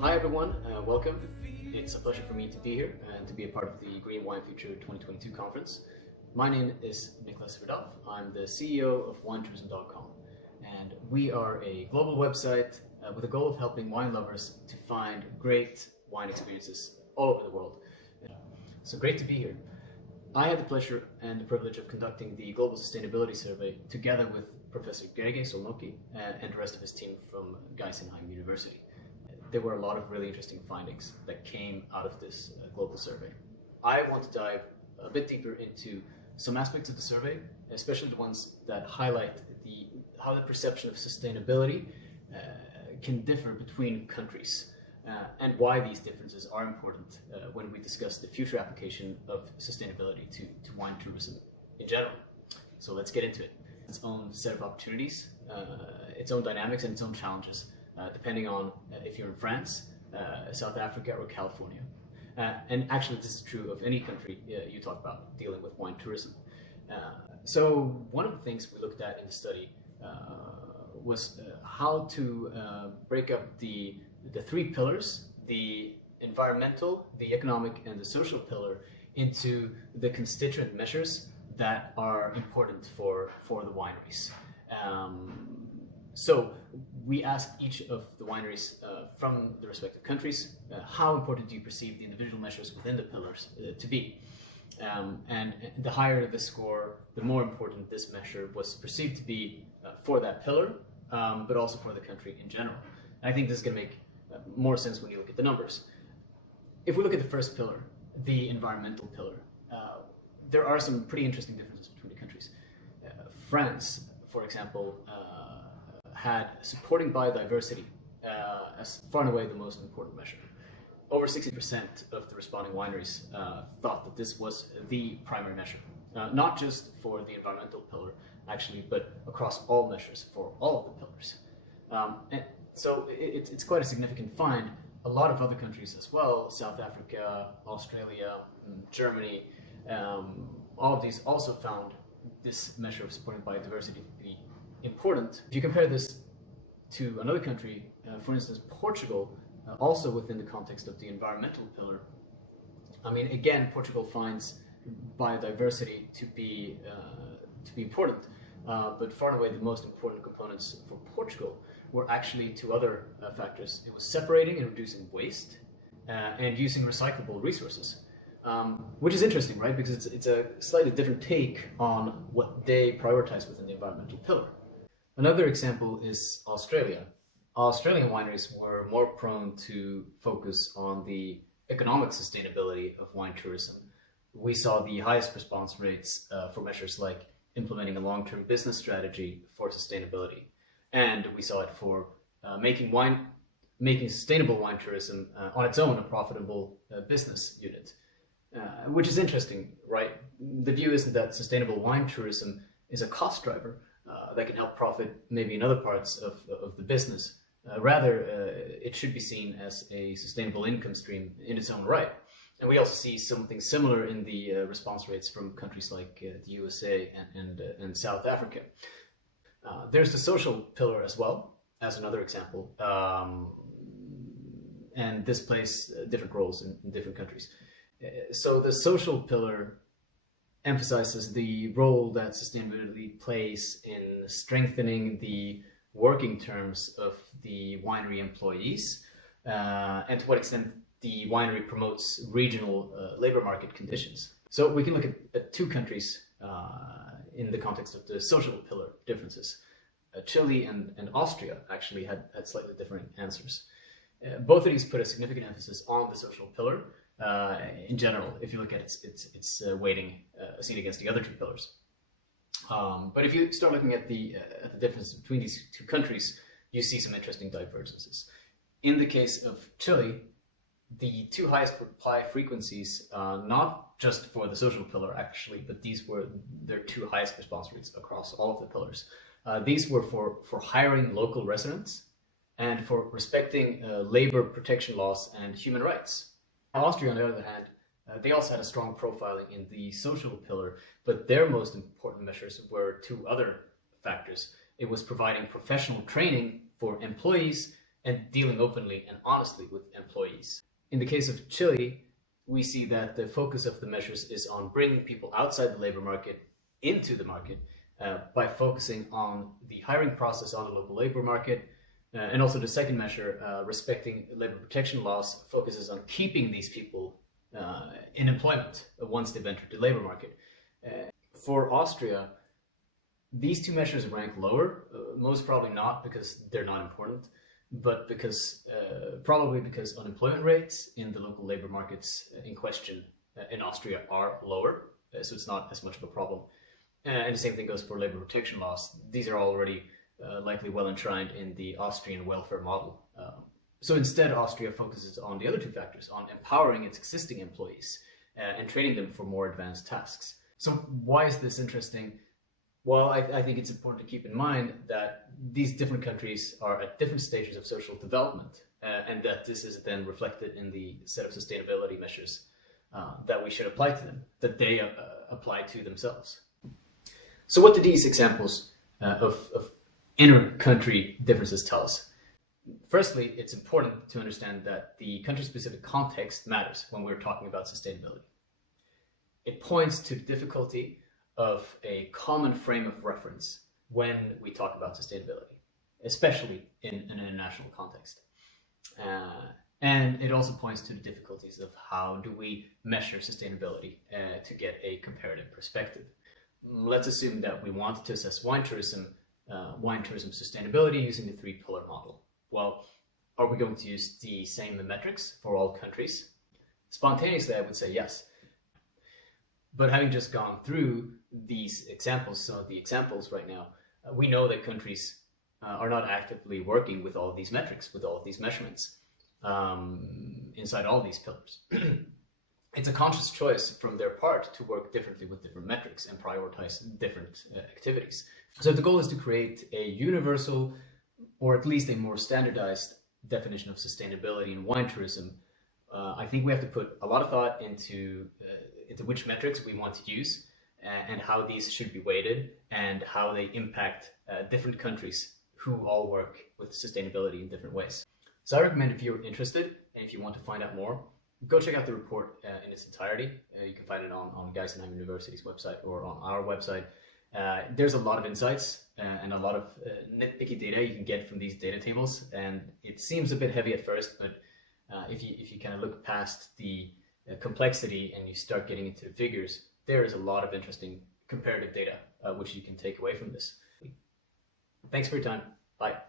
Hi everyone, welcome. It's a pleasure for me to be here and to be a part of the Green Wine Future 2022 conference. My name is Niklas Ridoff. I'm the CEO of winetourism.com, and we are a global website with a goal of helping wine lovers to find great wine experiences all over the world. So great to be here. I had the pleasure and the privilege of conducting the Global Sustainability Survey together with Professor Gerge Solnoki and the rest of his team from Geisenheim University. There were a lot of really interesting findings that came out of this global survey. I want to dive a bit deeper into some aspects of the survey, especially the ones that highlight how the perception of sustainability can differ between countries and why these differences are important when we discuss the future application of sustainability to wine tourism in general. So let's get into it. Its own set of opportunities, its own dynamics, and its own challenges, depending on if you're in France, South Africa, or California. And actually, this is true of any country you talk about dealing with wine tourism. So one of the things we looked at in the study was how to break up the three pillars, the environmental, the economic, and the social pillar, into the constituent measures that are important for the wineries. So we asked each of the wineries from the respective countries, how important do you perceive the individual measures within the pillars to be? And the higher the score, the more important this measure was perceived to be for that pillar, but also for the country in general. And I think this is going to make more sense when you look at the numbers. If we look at the first pillar, the environmental pillar, there are some pretty interesting differences between the countries. France, for example, had supporting biodiversity as far and away the most important measure. Over 60% of the responding wineries thought that this was the primary measure, not just for the environmental pillar, actually, but across all measures for all of the pillars. And so it's quite a significant find. A lot of other countries as well, South Africa, Australia, Germany, all of these also found this measure of supporting biodiversity to be important. If you compare this to another country, for instance, Portugal, also within the context of the environmental pillar, I mean, again, Portugal finds biodiversity to be important, but far and away the most important components for Portugal were actually two other factors. It was separating and reducing waste and using recyclable resources. Which is interesting, right? Because it's a slightly different take on what they prioritize within the environmental pillar. Another example is Australia. Australian wineries were more prone to focus on the economic sustainability of wine tourism. We saw the highest response rates for measures like implementing a long-term business strategy for sustainability. And we saw it for making sustainable wine tourism on its own a profitable business unit. Which is interesting, right? The view isn't that sustainable wine tourism is a cost driver that can help profit maybe in other parts of the business. Rather, it should be seen as a sustainable income stream in its own right. And we also see something similar in the response rates from countries like the USA and South Africa. There's the social pillar as well, as another example. And this plays different roles in different countries. So the social pillar emphasizes the role that sustainability plays in strengthening the working terms of the winery employees and to what extent the winery promotes regional labor market conditions. So we can look at two countries in the context of the social pillar differences. Chile and Austria actually had slightly different answers. Both of these put a significant emphasis on the social pillar in general, if you look at its weighting seen against the other two pillars. But if you start looking at the difference between these two countries, you see some interesting divergences. In the case of Chile, the two highest reply frequencies, not just for the social pillar actually, but these were their two highest response rates across all of the pillars. These were for hiring local residents and for respecting labor protection laws and human rights. Austria, on the other hand, they also had a strong profiling in the social pillar, but their most important measures were two other factors. It was providing professional training for employees and dealing openly and honestly with employees. In the case of Chile, we see that the focus of the measures is on bringing people outside the labor market into the market by focusing on the hiring process on the local labor market. And also the second measure, respecting labor protection laws, focuses on keeping these people in employment once they've entered the labor market. For Austria, these two measures rank lower, most probably not because they're not important, but because probably because unemployment rates in the local labor markets in question in Austria are lower, so it's not as much of a problem. And the same thing goes for labor protection laws. These are already likely well enshrined in the Austrian welfare model. So instead, Austria focuses on the other two factors, on empowering its existing employees and training them for more advanced tasks. So why is this interesting? Well, I think it's important to keep in mind that these different countries are at different stages of social development, and that this is then reflected in the set of sustainability measures that we should apply to them, that they apply to themselves. So what do these examples of inter-country differences tell us? Firstly, it's important to understand that the country-specific context matters when we're talking about sustainability. It points to the difficulty of a common frame of reference when we talk about sustainability, especially in an international context. And it also points to the difficulties of how do we measure sustainability to get a comparative perspective. Let's assume that we want to assess wine tourism sustainability using the three-pillar model. Well, are we going to use the same metrics for all countries? Spontaneously, I would say yes. But having just gone through these examples, some of the examples right now, we know that countries are not actively working with all of these metrics, with all of these measurements inside all these pillars. It's a conscious choice from their part to work differently with different metrics and prioritize different activities. So if the goal is to create a universal, or at least a more standardized definition of sustainability in wine tourism, I think we have to put a lot of thought into which metrics we want to use and how these should be weighted and how they impact different countries who all work with sustainability in different ways. So I recommend, if you're interested and if you want to find out more, go check out the report in its entirety. You can find it on Geisenheim University's website or on our website. There's a lot of insights and a lot of nitpicky data you can get from these data tables, and it seems a bit heavy at first, but if you kind of look past the complexity and you start getting into the figures, there is a lot of interesting comparative data which you can take away from this. Thanks for your time. Bye.